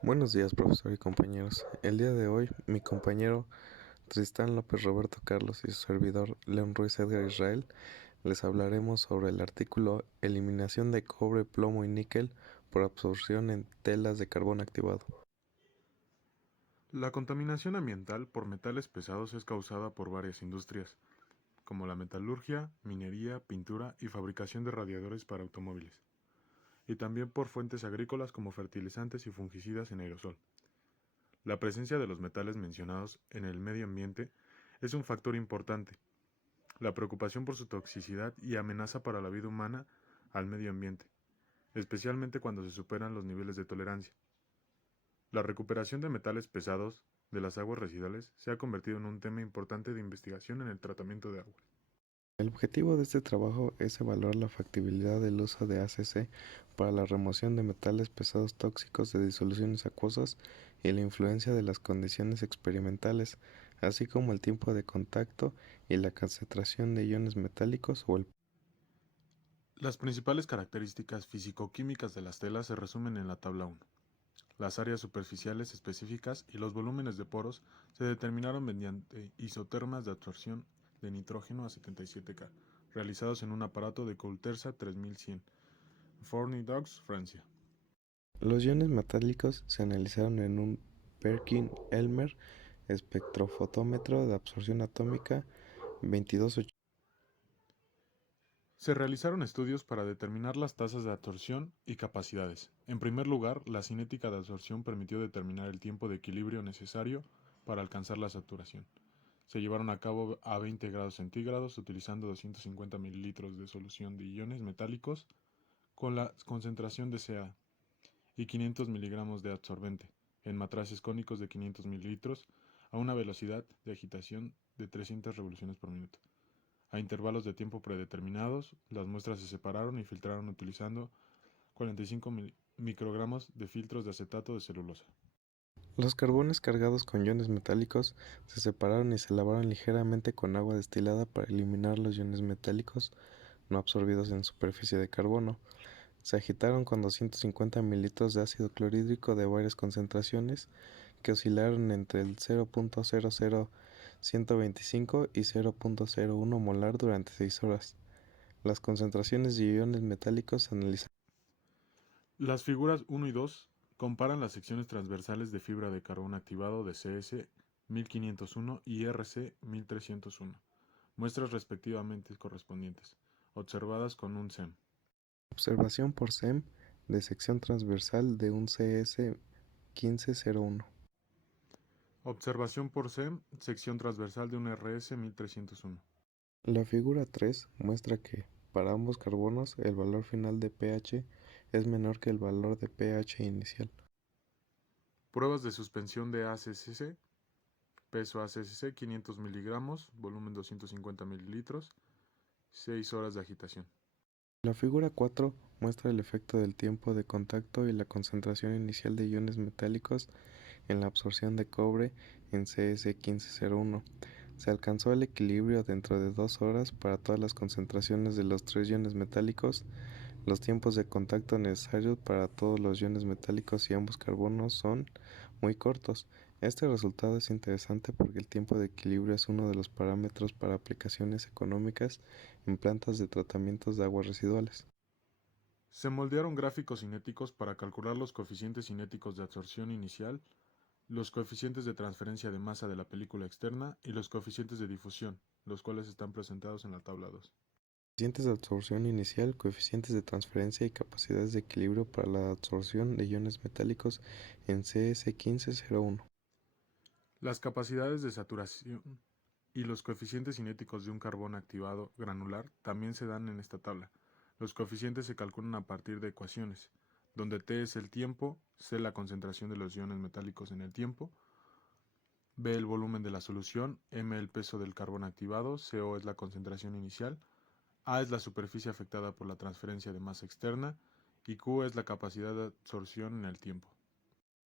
Buenos días, profesor y compañeros. El día de hoy, mi compañero Tristán López Roberto Carlos y su servidor León Ruiz Edgar Israel les hablaremos sobre el artículo Eliminación de cobre, plomo y níquel por absorción en telas de carbón activado. La contaminación ambiental por metales pesados es causada por varias industrias, como la metalurgia, minería, pintura y fabricación de radiadores para automóviles, y también por fuentes agrícolas como fertilizantes y fungicidas en aerosol. La presencia de los metales mencionados en el medio ambiente es un factor importante. La preocupación por su toxicidad y amenaza para la vida humana al medio ambiente, especialmente cuando se superan los niveles de tolerancia. La recuperación de metales pesados de las aguas residuales se ha convertido en un tema importante de investigación en el tratamiento de aguas. El objetivo de este trabajo es evaluar la factibilidad del uso de ACC para la remoción de metales pesados tóxicos de disoluciones acuosas y la influencia de las condiciones experimentales, así como el tiempo de contacto y la concentración de iones metálicos o el. Las principales características físico-químicas de las telas se resumen en la tabla 1. Las áreas superficiales específicas y los volúmenes de poros se determinaron mediante isotermas de absorción de nitrógeno a 77K, realizados en un aparato de Coultersa 3100, Fournier-Doux, Francia. Los iones metálicos se analizaron en un Perkin-Elmer espectrofotómetro de absorción atómica 2280. Se realizaron estudios para determinar las tasas de absorción y capacidades. En primer lugar, la cinética de absorción permitió determinar el tiempo de equilibrio necesario para alcanzar la saturación. Se llevaron a cabo a 20 grados centígrados utilizando 250 mililitros de solución de iones metálicos con la concentración de Ca y 500 miligramos de absorbente en matraces cónicos de 500 mililitros a una velocidad de agitación de 300 revoluciones por minuto. A intervalos de tiempo predeterminados, las muestras se separaron y filtraron utilizando 45 microgramos de filtros de acetato de celulosa. Los carbones cargados con iones metálicos se separaron y se lavaron ligeramente con agua destilada para eliminar los iones metálicos no absorbidos en superficie de carbono. Se agitaron con 250 mililitros de ácido clorhídrico de varias concentraciones que oscilaron entre el 0.00125 y 0.01 molar durante 6 horas. Las concentraciones de iones metálicos se analizaron. Las figuras 1 y 2 comparan las secciones transversales de fibra de carbón activado de CS 1501 y RC 1301, muestras respectivamente correspondientes, observadas con un SEM. Observación por SEM de sección transversal de un CS 1501. Observación por SEM, sección transversal de un RS 1301. La figura 3 muestra que, para ambos carbonos, el valor final de pH es menor que el valor de pH inicial. Pruebas de suspensión de ACCC, peso ACCC 500 miligramos, volumen 250 mililitros, 6 horas de agitación. La figura 4 muestra el efecto del tiempo de contacto y la concentración inicial de iones metálicos en la absorción de cobre en CS1501. Se alcanzó el equilibrio dentro de 2 horas para todas las concentraciones de los 3 iones metálicos. Los tiempos de contacto necesarios para todos los iones metálicos y ambos carbonos son muy cortos. Este resultado es interesante porque el tiempo de equilibrio es uno de los parámetros para aplicaciones económicas en plantas de tratamientos de aguas residuales. Se moldearon gráficos cinéticos para calcular los coeficientes cinéticos de absorción inicial, los coeficientes de transferencia de masa de la película externa y los coeficientes de difusión, los cuales están presentados en la tabla 2. Coeficientes de absorción inicial, coeficientes de transferencia y capacidades de equilibrio para la absorción de iones metálicos en CS1501. Las capacidades de saturación y los coeficientes cinéticos de un carbón activado granular también se dan en esta tabla. Los coeficientes se calculan a partir de ecuaciones, donde T es el tiempo, C la concentración de los iones metálicos en el tiempo, B el volumen de la solución, M el peso del carbón activado, CO es la concentración inicial, A es la superficie afectada por la transferencia de masa externa y Q es la capacidad de absorción en el tiempo.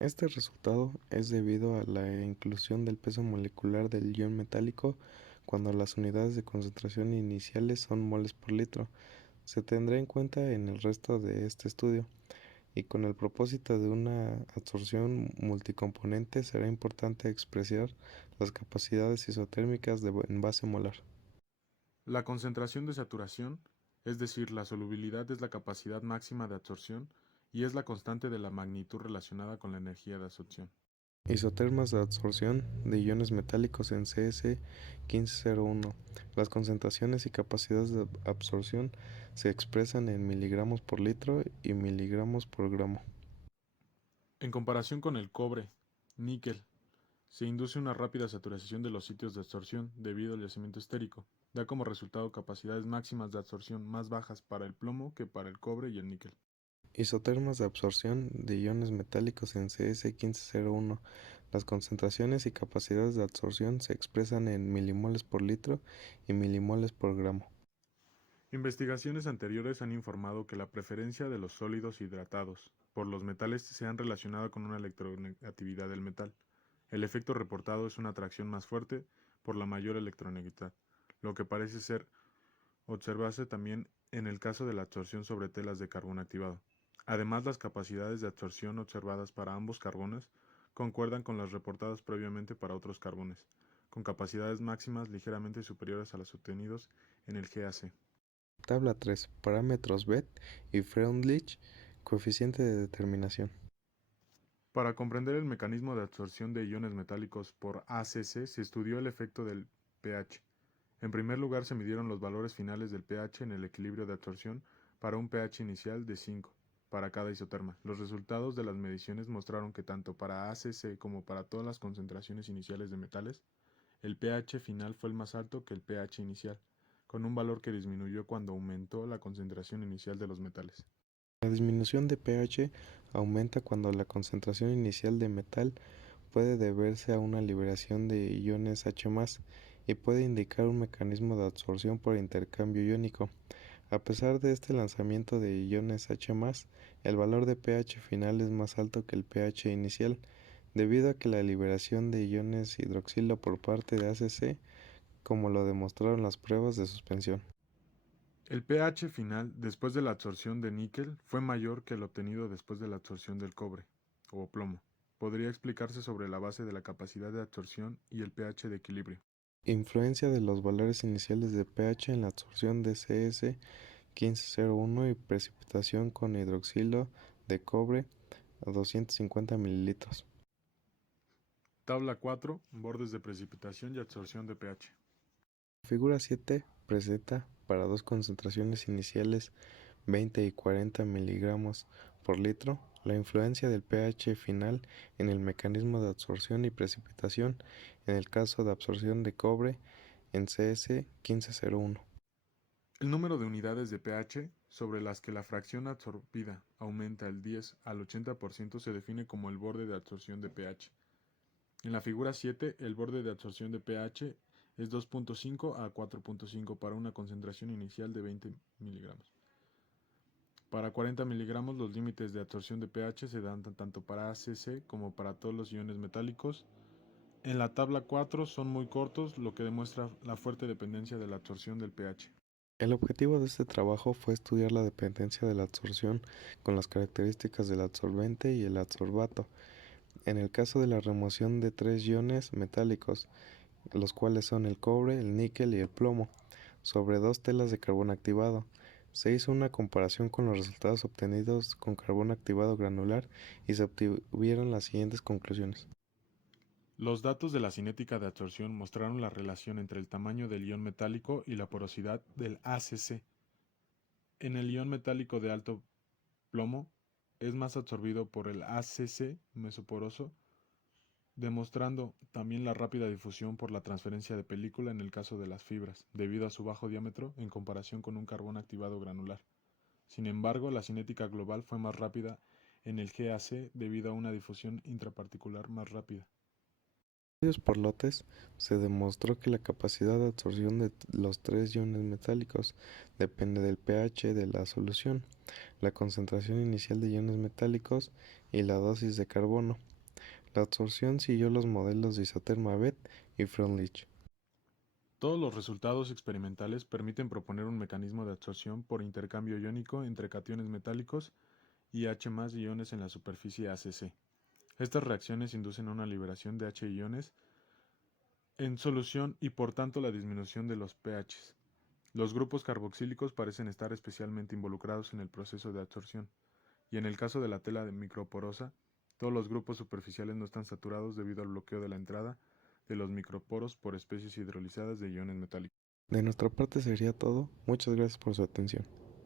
Este resultado es debido a la inclusión del peso molecular del ion metálico cuando las unidades de concentración iniciales son moles por litro. Se tendrá en cuenta en el resto de este estudio y con el propósito de una absorción multicomponente será importante expresar las capacidades isotérmicas de envase molar. La concentración de saturación, es decir, la solubilidad es la capacidad máxima de absorción y es la constante de la magnitud relacionada con la energía de absorción. Isotermas de absorción de iones metálicos en CS1501. Las concentraciones y capacidades de absorción se expresan en miligramos por litro y miligramos por gramo. En comparación con el cobre, níquel, se induce una rápida saturación de los sitios de absorción debido al yacimiento estérico. Da como resultado capacidades máximas de absorción más bajas para el plomo que para el cobre y el níquel. Isotermas de absorción de iones metálicos en CS1501. Las concentraciones y capacidades de absorción se expresan en milimoles por litro y milimoles por gramo. Investigaciones anteriores han informado que la preferencia de los sólidos hidratados por los metales se han relacionado con una electronegatividad del metal. El efecto reportado es una atracción más fuerte por la mayor electronegatividad, lo que parece ser observarse también en el caso de la absorción sobre telas de carbón activado. Además, las capacidades de absorción observadas para ambos carbones concuerdan con las reportadas previamente para otros carbones, con capacidades máximas ligeramente superiores a las obtenidos en el GAC. Tabla 3. Parámetros BET y Freundlich, coeficiente de determinación. Para comprender el mecanismo de absorción de iones metálicos por ACC se estudió el efecto del pH. En primer lugar, se midieron los valores finales del pH en el equilibrio de absorción para un pH inicial de 5 para cada isoterma. Los resultados de las mediciones mostraron que tanto para ACC como para todas las concentraciones iniciales de metales, el pH final fue el más alto que el pH inicial, con un valor que disminuyó cuando aumentó la concentración inicial de los metales. La disminución de pH aumenta cuando la concentración inicial de metal puede deberse a una liberación de iones H+, y puede indicar un mecanismo de absorción por intercambio iónico. A pesar de este lanzamiento de iones H+, el valor de pH final es más alto que el pH inicial, debido a que la liberación de iones hidroxilo por parte de ACC, como lo demostraron las pruebas de suspensión. El pH final después de la absorción de níquel fue mayor que el obtenido después de la absorción del cobre, o plomo. Podría explicarse sobre la base de la capacidad de absorción y el pH de equilibrio. Influencia de los valores iniciales de pH en la absorción de CS1501 y precipitación con hidroxilo de cobre a 250 mililitros. Tabla 4. Bordes de precipitación y absorción de pH. Figura 7 presenta para dos concentraciones iniciales 20 y 40 miligramos por litro la influencia del pH final en el mecanismo de absorción y precipitación en el caso de absorción de cobre en CS1501. El número de unidades de pH sobre las que la fracción absorbida aumenta del 10 al 80% se define como el borde de absorción de pH. En la figura 7, el borde de absorción de pH es 2.5 a 4.5 para una concentración inicial de 20 miligramos. Para 40 miligramos los límites de absorción de pH se dan tanto para ACC como para todos los iones metálicos. En la tabla 4 son muy cortos, lo que demuestra la fuerte dependencia de la absorción del pH. El objetivo de este trabajo fue estudiar la dependencia de la absorción con las características del absorbente y el adsorbato. En el caso de la remoción de tres iones metálicos, los cuales son el cobre, el níquel y el plomo, sobre dos telas de carbón activado, se hizo una comparación con los resultados obtenidos con carbón activado granular y se obtuvieron las siguientes conclusiones. Los datos de la cinética de absorción mostraron la relación entre el tamaño del ion metálico y la porosidad del ACC. En el ion metálico de alto plomo es más absorbido por el ACC mesoporoso, demostrando también la rápida difusión por la transferencia de película en el caso de las fibras, debido a su bajo diámetro en comparación con un carbón activado granular. Sin embargo, la cinética global fue más rápida en el GAC debido a una difusión intraparticular más rápida. En estudios por lotes, se demostró que la capacidad de absorción de los tres iones metálicos depende del pH de la solución, la concentración inicial de iones metálicos y la dosis de carbono. La absorción siguió los modelos de isoterma BET y Freundlich. Todos los resultados experimentales permiten proponer un mecanismo de absorción por intercambio iónico entre cationes metálicos y H más iones en la superficie ACC. Estas reacciones inducen una liberación de H iones en solución y por tanto la disminución de los pHs. Los grupos carboxílicos parecen estar especialmente involucrados en el proceso de absorción, y en el caso de la tela microporosa, todos los grupos superficiales no están saturados debido al bloqueo de la entrada de los microporos por especies hidrolizadas de iones metálicos. De nuestra parte sería todo. Muchas gracias por su atención.